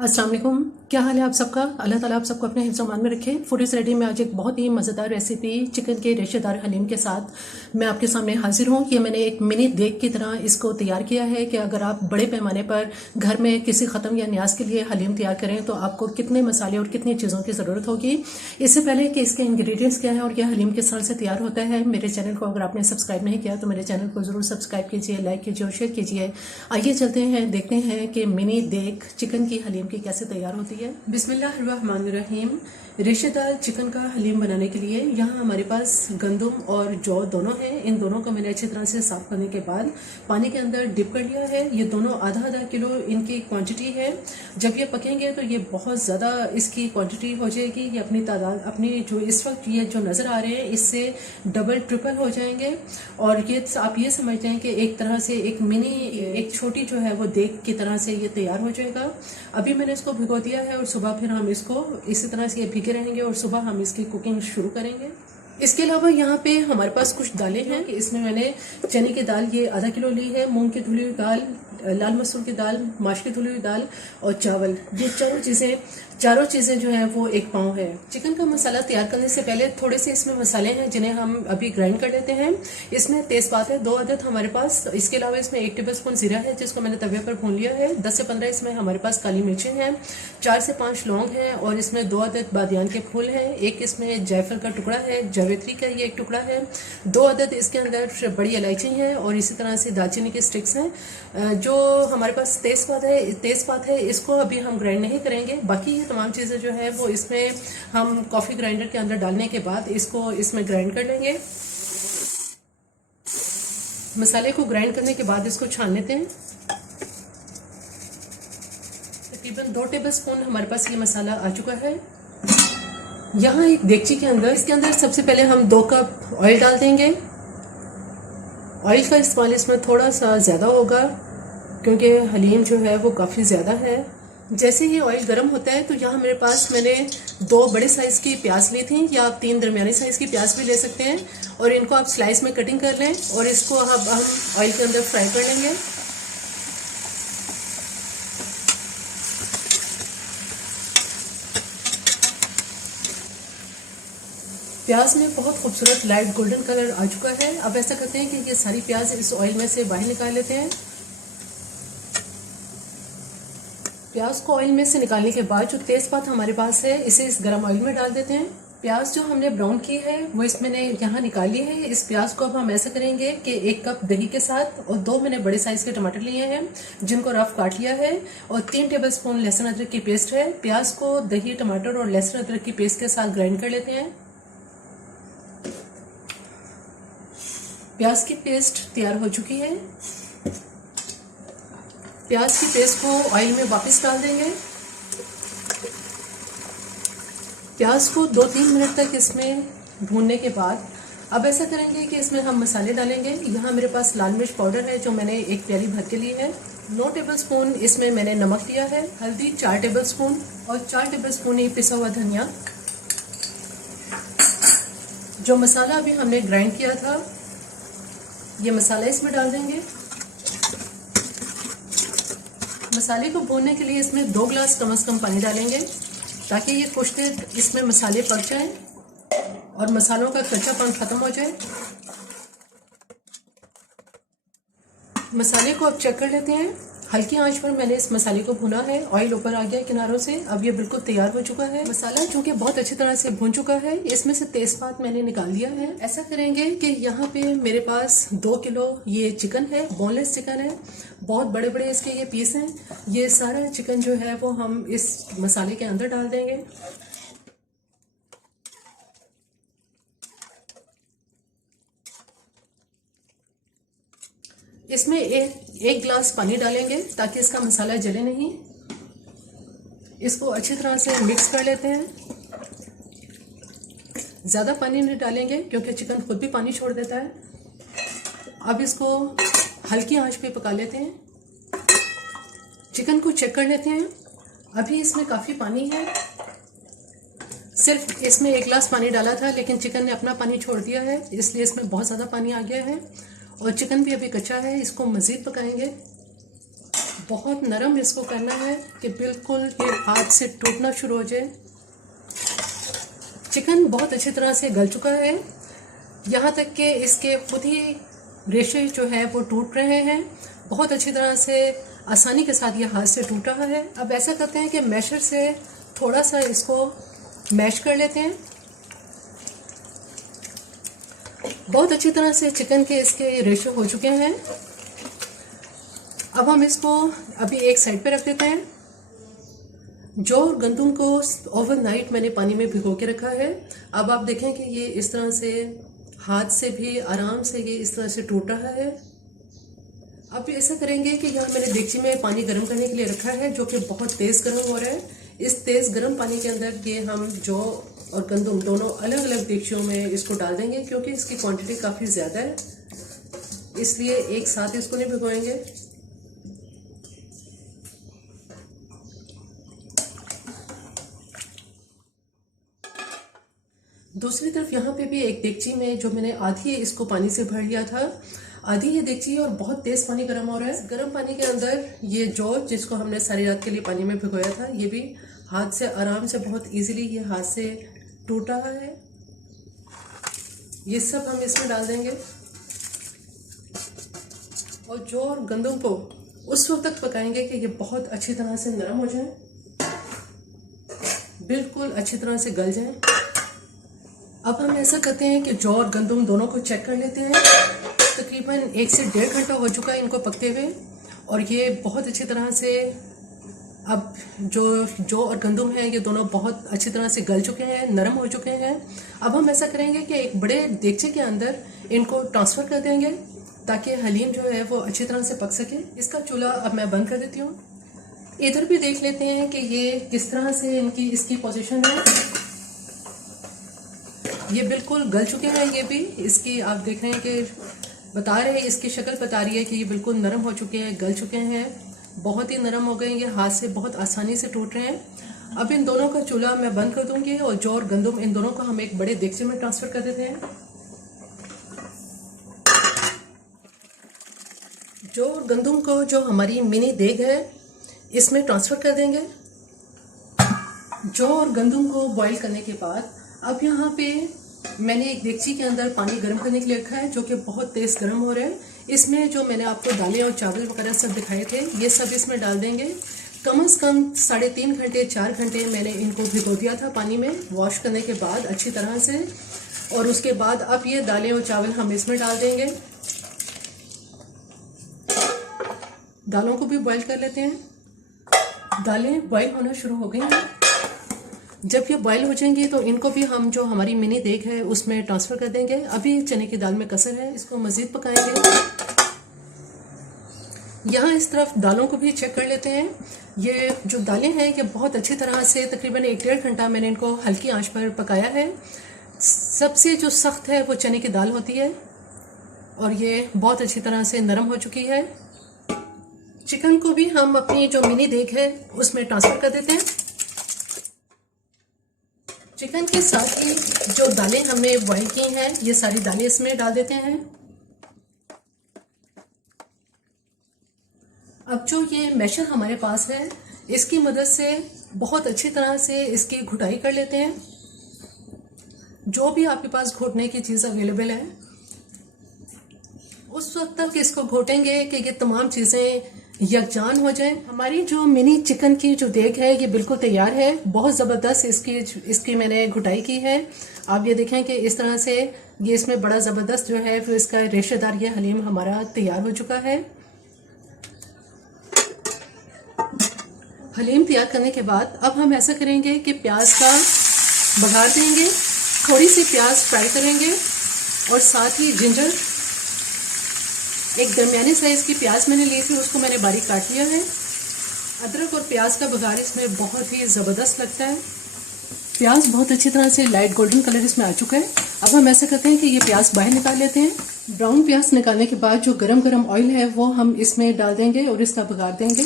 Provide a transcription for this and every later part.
अस्सलाम वालेकुम। क्या हाल है आप सबका? अल्लाह ताला आप सबको अपने हिफ्ज़ अमान में रखे। फूडीज़ रेडी में आज एक बहुत ही मज़ेदार रेसिपी चिकन के रेशेदार हलीम के साथ मैं आपके सामने हाजिर हूँ। ये मैंने एक मिनी देग की तरह इसको तैयार किया है कि अगर आप बड़े पैमाने पर घर में किसी ख़त्म या न्याज के लिए हलीम तैयार करें तो आपको कितने मसाले और कितनी चीज़ों की ज़रूरत होगी। इससे पहले कि इसके इंग्रेडिएंट्स क्या है और यह हलीम किस तरह से तैयार होता है, मेरे चैनल को अगर आपने सब्सक्राइब नहीं किया तो मेरे चैनल को ज़रूर सब्सक्राइब कीजिए, लाइक कीजिए और शेयर कीजिए। आइए चलते हैं, देखते हैं कि मिनी देग चिकन की हलीम की कैसे तैयार होती है। बिस्मिल्लाहिर्रहमानिर्रहीम। रेशेदार चिकन का हलीम बनाने के लिए यहाँ हमारे पास गंदम और जौ दोनों हैं। इन दोनों को मैंने अच्छी तरह से साफ करने के बाद पानी के अंदर डिप कर लिया है। ये दोनों आधा आधा किलो इनकी क्वांटिटी है। जब ये पकेंगे तो ये बहुत ज़्यादा इसकी क्वांटिटी हो जाएगी। ये अपनी तादाद अपनी जो इस वक्त ये जो नज़र आ रहे हैं इससे डबल ट्रिपल हो जाएंगे। और ये आप ये समझ जाएं कि एक तरह से एक मिनी एक छोटी जो है वो देग की तरह से ये तैयार हो जाएगा। अभी मैंने इसको भिगो दिया है और सुबह फिर हम इसको इसी तरह से ये भीगे रहेंगे और सुबह हम इसकी कुकिंग शुरू करेंगे। इसके अलावा यहाँ पे हमारे पास कुछ दालें हैं। इसमें मैंने चने की दाल ये आधा किलो ली है, मूंग की धुली हुई दाल, लाल मसूर की दाल, माश की धुली हुई दाल और चावल। ये चारों चीज़ें जो है वो एक पाव है। चिकन का मसाला तैयार करने से पहले थोड़े से इसमें मसाले हैं जिन्हें हम अभी ग्राइंड कर लेते हैं। इसमें तेजपात है 2 अदद हमारे पास। इसके अलावा इसमें 1 टेबलस्पून जीरा है जिसको मैंने तवे पर भून लिया है। 10 से 15 इसमें हमारे पास काली मिर्चें हैं, 4 से 5 लौंग हैं और इसमें 2 अदद बादियान के फूल हैं। एक इसमें जायफल का टुकड़ा है, जावित्री का ये एक टुकड़ा है। 2 अदद इसके अंदर बड़ी इलायची हैं और इसी तरह से दालचीनी के स्टिक्स हैं। जो हमारे पास तेजपात है इसको अभी हम ग्राइंड नहीं करेंगे। बाकी ये तमाम चीज़ें जो है वो इसमें हम कॉफ़ी ग्राइंडर के अंदर डालने के बाद इसको इसमें ग्राइंड कर लेंगे। मसाले को ग्राइंड करने के बाद इसको छान लेते हैं। तकरीबन 2 टेबलस्पून हमारे पास ये मसाला आ चुका है। यहाँ एक देगची के अंदर इसके अंदर सबसे पहले हम 2 कप ऑयल डाल देंगे। ऑयल का इस्तेमाल इसमें थोड़ा सा ज़्यादा होगा क्योंकि हलीम जो है वो काफ़ी ज़्यादा है। जैसे ही ऑयल गर्म होता है तो यहाँ मेरे पास मैंने 2 बड़े साइज़ की प्याज ली थी या आप 3 दरमियानी साइज़ की प्याज भी ले सकते हैं और इनको आप स्लाइस में कटिंग कर लें और इसको हम ऑयल के अंदर फ्राई कर लेंगे। प्याज में बहुत खूबसूरत लाइट गोल्डन कलर आ चुका है। अब ऐसा करते हैं कि ये सारी प्याज इस ऑयल में से बाहर निकाल लेते हैं। प्याज को ऑयल में से निकालने के बाद जो तेजपात हमारे पास है इसे इस गरम ऑयल में डाल देते हैं। प्याज जो हमने ब्राउन की है वो इसमें यहाँ निकाली है। इस प्याज को अब हम ऐसा करेंगे कि 1 कप दही के साथ और 2 मैंने बड़े साइज के टमाटर लिए हैं जिनको रफ काट लिया है और 3 टेबलस्पून लहसुन अदरक की पेस्ट है। प्याज को दही, टमाटर और लहसुन अदरक की पेस्ट के साथ ग्राइंड कर लेते हैं। प्याज की पेस्ट तैयार हो चुकी है। प्याज की पेस्ट को ऑयल में वापस डाल देंगे। प्याज को 2-3 मिनट तक इसमें भूनने के बाद अब ऐसा करेंगे कि इसमें हम मसाले डालेंगे। यहाँ मेरे पास लाल मिर्च पाउडर है जो मैंने 1 प्याली भर के ली है। 9 टेबलस्पून इसमें मैंने नमक लिया है। हल्दी 4 टेबलस्पून और 4 टेबलस्पून ही पिसा हुआ धनिया। जो मसाला अभी हमने ग्राइंड किया था ये मसाला इसमें डाल देंगे। मसाले को भूनने के लिए इसमें 2 गिलास कम से कम पानी डालेंगे ताकि ये कुछ देर इसमें मसाले पक जाएं और मसालों का कच्चापन खत्म हो जाए। मसाले को अब चेक कर लेते हैं। हल्की आंच पर मैंने इस मसाले को भुना है। ऑयल ऊपर आ गया किनारों से। अब ये बिल्कुल तैयार हो चुका है। मसाला चूंकि बहुत अच्छी तरह से भुन चुका है इसमें से तेजपात मैंने निकाल दिया है। ऐसा करेंगे कि यहाँ पे मेरे पास 2 किलो ये चिकन है, बोनलेस चिकन है। बहुत बड़े बड़े इसके ये पीस हैं। ये सारा चिकन जो है वो हम इस मसाले के अंदर डाल देंगे। इसमें एक गिलास पानी डालेंगे ताकि इसका मसाला जले नहीं। इसको अच्छी तरह से मिक्स कर लेते हैं। ज़्यादा पानी नहीं डालेंगे क्योंकि चिकन खुद भी पानी छोड़ देता है। अब इसको हल्की आंच पे पका लेते हैं। चिकन को चेक कर लेते हैं। अभी इसमें काफ़ी पानी है। सिर्फ इसमें 1 गिलास पानी डाला था लेकिन चिकन ने अपना पानी छोड़ दिया है इसलिए इसमें बहुत ज़्यादा पानी आ गया है और चिकन भी अभी कच्चा है। इसको मज़ीद पकाएंगे। बहुत नरम इसको करना है कि बिल्कुल ये हाथ से टूटना शुरू हो जाए। चिकन बहुत अच्छी तरह से गल चुका है, यहाँ तक कि इसके खुद ही रेशे जो है वो टूट रहे हैं। बहुत अच्छी तरह से आसानी के साथ ये हाथ से टूट रहा है। अब ऐसा करते हैं कि मैशर से थोड़ा सा इसको मैश कर लेते हैं। बहुत अच्छी तरह से चिकन के इसके रेशे हो चुके हैं। अब हम इसको अभी एक साइड पे रख देते हैं। जौ और गंदम को ओवरनाइट मैंने पानी में भिगो के रखा है। अब आप देखें कि ये इस तरह से हाथ से भी आराम से ये इस तरह से टूट रहा है। अब ऐसा करेंगे कि यहाँ मैंने देगची में पानी गर्म करने के लिए रखा है, जो कि बहुत तेज़ गर्म हो रहा है। इस तेज़ गर्म पानी के अंदर ये हम जौ और गंदम दोनों अलग अलग देगचियों में इसको डाल देंगे, क्योंकि इसकी क्वांटिटी काफ़ी ज़्यादा है, इसलिए एक साथ इसको नहीं भिगोएंगे। दूसरी तरफ यहाँ पे भी एक देगची में जो मैंने आधी इसको पानी से भर लिया था, आधी ये देगची और बहुत तेज़ पानी गर्म हो रहा है। गर्म पानी के अंदर ये जौ जिसको हमने सारी रात के लिए पानी में भिगोया था, ये भी हाथ से आराम से बहुत इजीली ये हाथ से टूट रहा है। ये सब हम इसमें डाल देंगे और जौ और गंदम को उस वक्त तक पकाएंगे कि ये बहुत अच्छी तरह से नरम हो जाए, बिल्कुल अच्छी तरह से गल जाए। अब हम ऐसा करते हैं कि जौ और गंदम दोनों को चेक कर लेते हैं। तकरीबन 1 से 1.5 घंटा हो चुका है इनको पकते हुए, और ये बहुत अच्छी तरह से अब जौ और गंदम है ये दोनों बहुत अच्छी तरह से गल चुके हैं, नरम हो चुके हैं। अब हम ऐसा करेंगे कि एक बड़े देगचे के अंदर इनको ट्रांसफ़र कर देंगे, ताकि हलीम जो है वो अच्छी तरह से पक सके। इसका चूल्हा अब मैं बंद कर देती हूँ। इधर भी देख लेते हैं कि ये किस तरह से इसकी पोजीशन है। ये बिल्कुल गल चुके हैं, ये भी इसकी आप देख रहे हैं कि बता रहे हैं, इसकी शक्ल बता रही है कि ये बिल्कुल नरम हो चुके हैं, गल चुके हैं, बहुत ही नरम हो गए। ये हाथ से बहुत आसानी से टूट रहे हैं। अब इन दोनों का चूल्हा मैं बंद कर दूंगी और जौ और गंदम इन दोनों को हम एक बड़े देगचे में ट्रांसफर कर देते हैं। जौ और गंदम को जो हमारी मिनी देग है इसमें ट्रांसफर कर देंगे। जौ और गंदम को बॉईल करने के बाद अब यहाँ पे मैंने एक देगची के अंदर पानी गर्म करने के लिए रखा है, जो कि बहुत तेज़ गर्म हो रहा है। इसमें जो मैंने आपको दालें और चावल वगैरह सब दिखाए थे, ये सब इसमें डाल देंगे। कम से कम 3.5 घंटे 4 घंटे मैंने इनको भिगो दिया था पानी में, वॉश करने के बाद अच्छी तरह से। और उसके बाद अब ये दालें और चावल हम इसमें डाल देंगे। दालों को भी बॉईल कर लेते हैं। दालें बॉईल होना शुरू हो गई हैं। जब ये बॉईल हो जाएंगी तो इनको भी हम जो हमारी मिनी देग है उसमें ट्रांसफ़र कर देंगे। अभी चने की दाल में कसर है, इसको मज़ीद पकाएंगे। यहाँ इस तरफ दालों को भी चेक कर लेते हैं। ये जो दालें हैं ये बहुत अच्छी तरह से तकरीबन 1-1.5 घंटा मैंने इनको हल्की आंच पर पकाया है। सबसे जो सख्त है वो चने की दाल होती है, और ये बहुत अच्छी तरह से नरम हो चुकी है। चिकन को भी हम अपनी जो मिनी देग है उसमें ट्रांसफ़र कर देते हैं। चिकन के साथ ही जो दालें हमने बॉईल की हैं ये सारी दालें इसमें डाल देते हैं। अब जो ये मैशर हमारे पास है इसकी मदद से बहुत अच्छी तरह से इसकी घुटाई कर लेते हैं। जो भी आपके पास घोटने की चीज़ अवेलेबल है उस वक्त तक इसको घोटेंगे कि ये तमाम चीज़ें यकजान हो जाएं। हमारी जो मिनी चिकन की जो देग है ये बिल्कुल तैयार है। बहुत ज़बरदस्त इसकी मैंने घुटाई की है। आप ये देखें कि इस तरह से ये इसमें बड़ा ज़बरदस्त जो है फिर इसका रेशेदार ये हलीम हमारा तैयार हो चुका है। हलीम तैयार करने के बाद अब हम ऐसा करेंगे कि प्याज का बघार देंगे, थोड़ी सी प्याज फ्राई करेंगे, और साथ ही जिंजर, एक दरमियानी साइज़ की प्याज मैंने ली थी, उसको मैंने बारीक काट लिया है। अदरक और प्याज का बघार इसमें बहुत ही ज़बरदस्त लगता है। प्याज बहुत अच्छी तरह से लाइट गोल्डन कलर इसमें आ चुका है। अब हम ऐसा करते हैं कि ये प्याज बाहर निकाल लेते हैं। ब्राउन प्याज निकालने के बाद जो गरम गरम ऑयल है वो हम इसमें डाल देंगे और इसका बघार देंगे।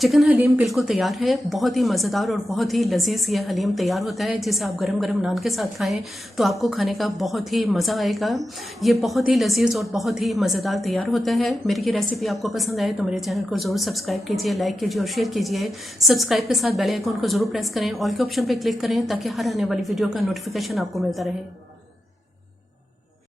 चिकन हलीम बिल्कुल तैयार है। बहुत ही मज़ेदार और बहुत ही लजीज ये हलीम तैयार होता है, जिसे आप गरम गरम नान के साथ खाएं तो आपको खाने का बहुत ही मज़ा आएगा। ये बहुत ही लजीज और बहुत ही मज़ेदार तैयार होता है। मेरी ये रेसिपी आपको पसंद आए तो मेरे चैनल को ज़रूर सब्सक्राइब कीजिए, लाइक कीजिए और शेयर कीजिए। सब्सक्राइब के साथ बेल आइकन को ज़रूर प्रेस करें, ऑल के ऑप्शन पर क्लिक करें ताकि हर आने वाली वीडियो का नोटिफिकेशन आपको मिलता रहे।